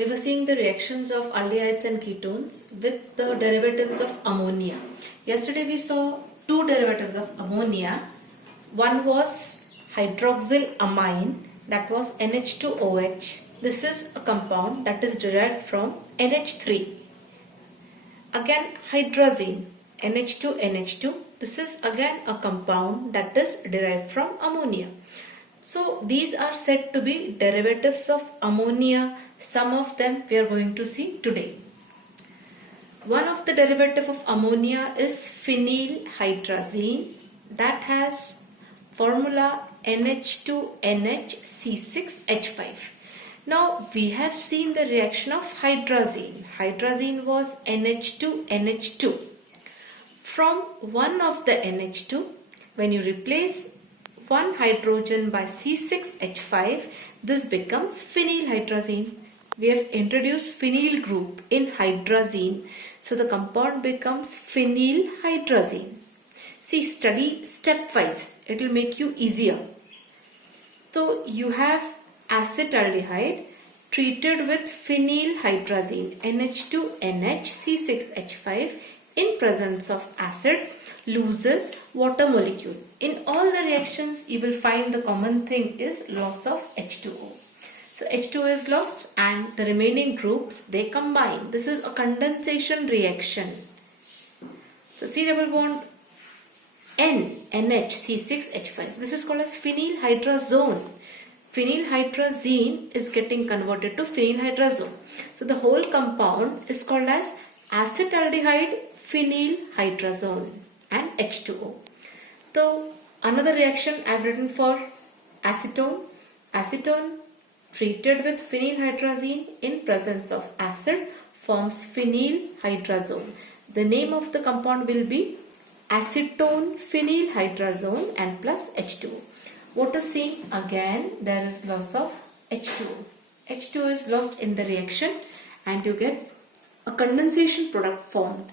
We were seeing the reactions of aldehydes and ketones with the derivatives of ammonia. Yesterday we saw two derivatives of ammonia. One was hydroxylamine, that was NH2OH. This is a compound that is derived from NH3. Again hydrazine, NH2NH2. This is again a compound that is derived from ammonia. So these are said to be derivatives of ammonia. Some of them we are going to see today. One of the derivative of ammonia is phenylhydrazine, that has formula NH2NHC6H5. Now we have seen the reaction of hydrazine. Hydrazine was NH2NH2. From one of the NH2, when you replace one hydrogen by C6H5, this becomes phenylhydrazine. We have introduced phenyl group in hydrazine, so the compound becomes phenylhydrazine. See, study stepwise, it will make you easier. So you have acetaldehyde treated with phenylhydrazine NH2NHC6H5 in presence of acid loses water molecule. In all the reactions you will find the common thing is loss of H2O. So H2O is lost and the remaining groups they combine. This is a condensation reaction. So C double bond NHC6H5. This is called as phenylhydrazone. Phenylhydrazine is getting converted to phenylhydrazone. So the whole compound is called as acetaldehyde phenylhydrazone and H2O. So another reaction I have written for acetone. Acetone treated with phenylhydrazine in presence of acid forms phenylhydrazone. The name of the compound will be acetone phenylhydrazone and plus H2O. What is seen? Again there is loss of H2O. H2O is lost in the reaction and you get a condensation product formed.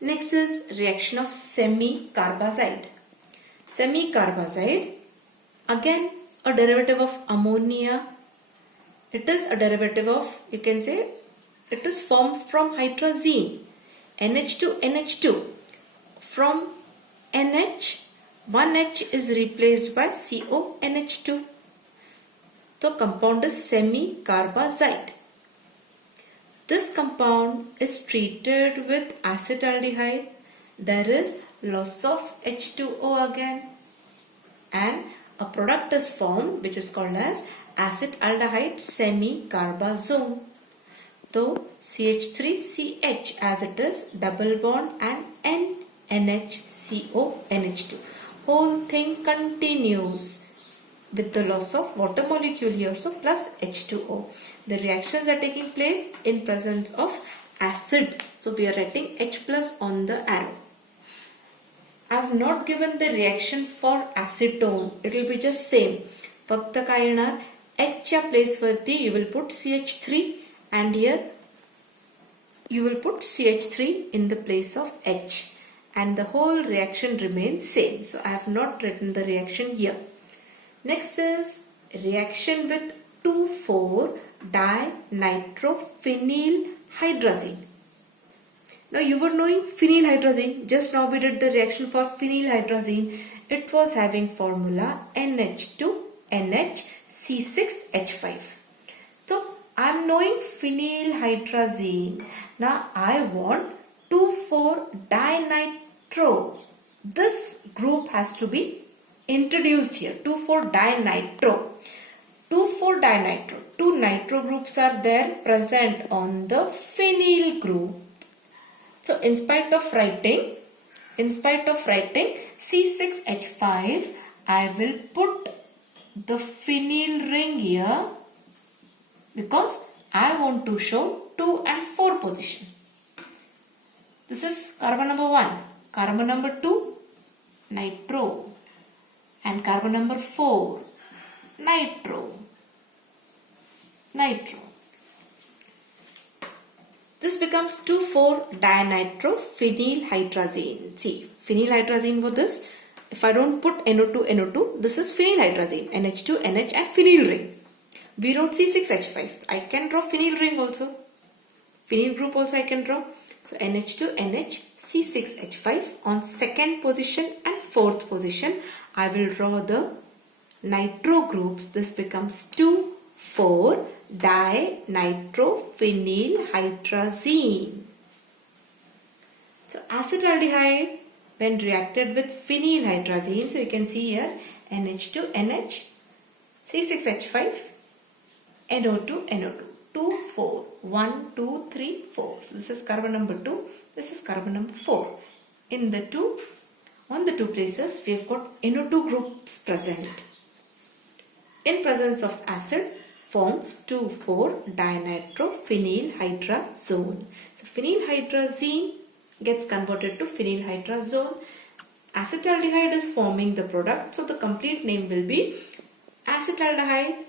Next is reaction of semi-carbazide. Semi-carbazide, again a derivative of ammonia. It is a derivative of, you can say, it is formed from hydrazine, NH2NH2. From NH, one H is replaced by CONH2. The compound is semi-carbazide. This compound is treated with acetaldehyde. There is loss of H2O again and a product is formed which is called as acetaldehyde semi-carbazone. So CH3CH as it is double bond and NNHCONH2. Whole thing continues with the loss of water molecule here, so plus H2O. The reactions are taking place in presence of acid. So we are writing H plus on the arrow. I have not given the reaction for acetone. It will be just same. फक्त काय येणार H च्या place वरती you will put CH3 and here you will put CH3 in the place of H and the whole reaction remains same. So I have not written the reaction here. Next is reaction with 2,4-dinitrophenylhydrazine. Now you were knowing phenylhydrazine. Just now we did the reaction for phenylhydrazine. It was having formula NH2NHC6H5. So I am knowing phenylhydrazine. Now I want 2,4-dinitro. This group has to be introduced here. 2,4-dinitro. 2,4-dinitro. Two nitro groups are there present on the phenyl group. So in spite of writing C6H5, I will put the phenyl ring here because I want to show 2 and 4 position. This is carbon number 1, carbon number 2, nitro, and carbon number 4, nitro. This becomes 2,4-dinitrophenylhydrazine. See, phenylhydrazine was this. If I don't put NO2, this is phenylhydrazine, NH2, NH and phenyl ring. We wrote C6H5. I can draw phenyl ring also. Phenyl group also I can draw. So NH2NH C6H5 on second position and fourth position. I will draw the nitro groups. This becomes 2,4 dinitrophenylhydrazine. So acetaldehyde when reacted with phenylhydrazine, so you can see here NH2NH C6H5 NO2 NO2 2 4 1 2 3 4. So this is carbon number 2, this is carbon number 4. On the two places we have got NO2 groups present. In presence of acid forms 2,4-dinitrophenylhydrazone. So phenylhydrazine gets converted to phenylhydrazone. Acetaldehyde is forming the product, so the complete name will be acetaldehyde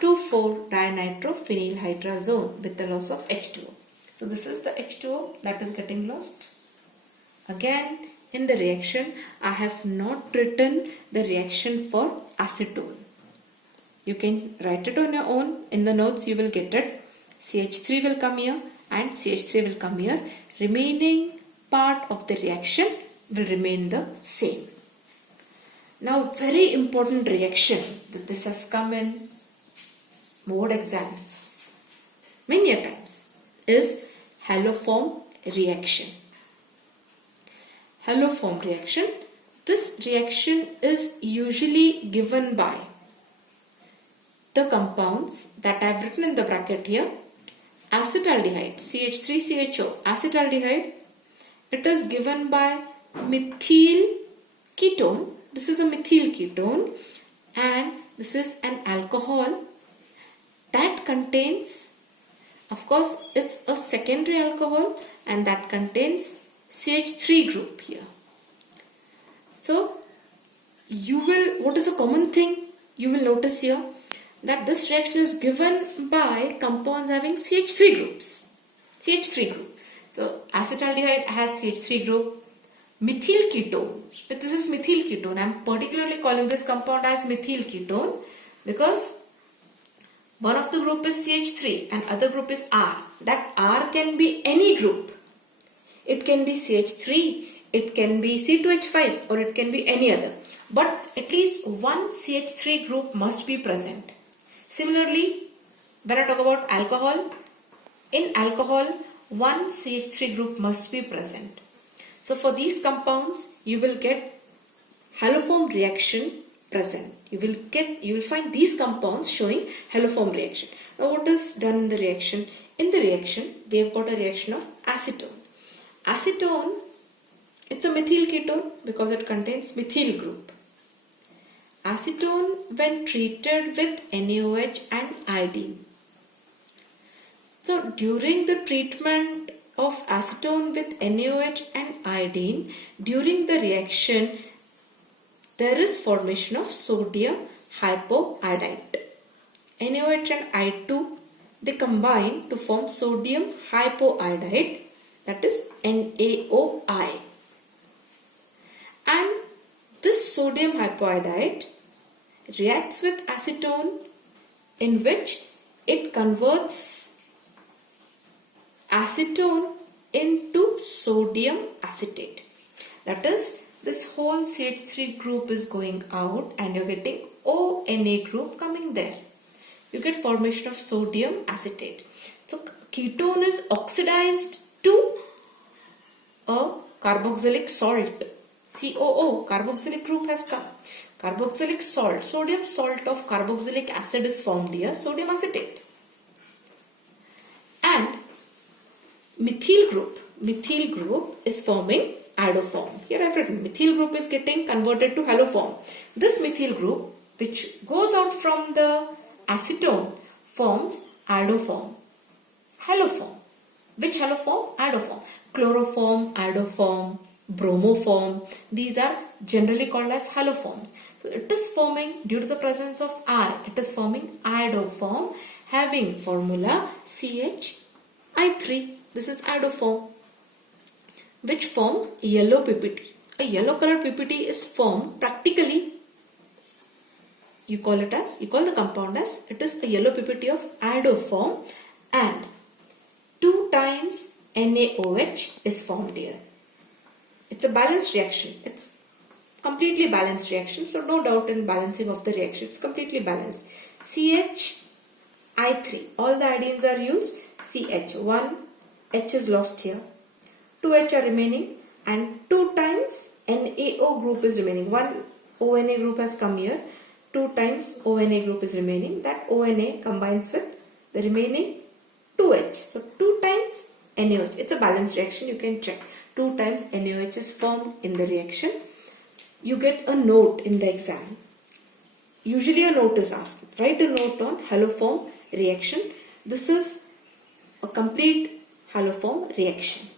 2,4-dinitrophenylhydrazone with the loss of H2O. So this is the H2O that is getting lost. Again, in the reaction, I have not written the reaction for acetone. You can write it on your own. In the notes you will get it. CH3 will come here and CH3 will come here. Remaining part of the reaction will remain the same. Now very important reaction that this has come in board exams many a times is haloform reaction. Haloform reaction. This reaction is usually given by the compounds that I have written in the bracket here. Acetaldehyde, CH3CHO, acetaldehyde. It is given by methyl ketone. This is a methyl ketone and this is an alcohol that contains, of course, it's a secondary alcohol and that contains CH3 group here. So, what is a common thing you will notice here? That this reaction is given by compounds having CH3 groups. CH3 group. So, acetaldehyde has CH3 group. Methyl ketone. This is methyl ketone. I am particularly calling this compound as methyl ketone because one of the group is CH3 and other group is R. That R can be any group. It can be CH3, it can be C2H5 or it can be any other. But at least one CH3 group must be present. Similarly, when I talk about alcohol, in alcohol, one CH3 group must be present. So for these compounds, you will get haloform reaction present. You will find these compounds showing haloform reaction. Now what is done in the reaction? In the reaction, we have got a reaction of acetone. Acetone, it's a methyl ketone because it contains methyl group. Acetone when treated with NaOH and iodine. So during the treatment of acetone with NaOH and iodine, during the reaction, there is formation of sodium hypoiodide. NaOH and I2, they combine to form sodium hypoiodide, that is NaOI. And this sodium hypoiodide reacts with acetone in which it converts acetone into sodium acetate. That is, this whole CH3 group is going out and you're getting ONA group coming there. You get formation of sodium acetate. So ketone is oxidized to a carboxylic salt. COO, carboxylic group has come. Carboxylic salt, sodium salt of carboxylic acid is formed here, sodium acetate. And methyl group is forming iodoform. Here I have written methyl group is getting converted to haloform. This methyl group which goes out from the acetone forms iodoform. Haloform. Which haloform? Iodoform. Chloroform, iodoform, bromoform. These are generally called as haloforms. So it is forming, due to the presence of I, it is forming iodoform having formula CH3. This is iodoform, which forms yellow PPT. A yellow color PPT is formed practically you call the compound as, it is a yellow PPT of ado form, and 2 times NaOH is formed here. It's a balanced reaction. It's completely balanced reaction. So no doubt in balancing of the reaction. It's completely balanced. CHI3. All the iodines are used. CH. 1 H is lost here. 2 H are remaining. And 2 times NaO group is remaining. 1 ONA group has come here. 2 times ONA group is remaining. That ONA combines with the remaining 2H. So 2 times NaOH. It's a balanced reaction. You can check. 2 times NaOH is formed in the reaction. You get a note in the exam. Usually a note is asked. Write a note on haloform reaction. This is a complete haloform reaction.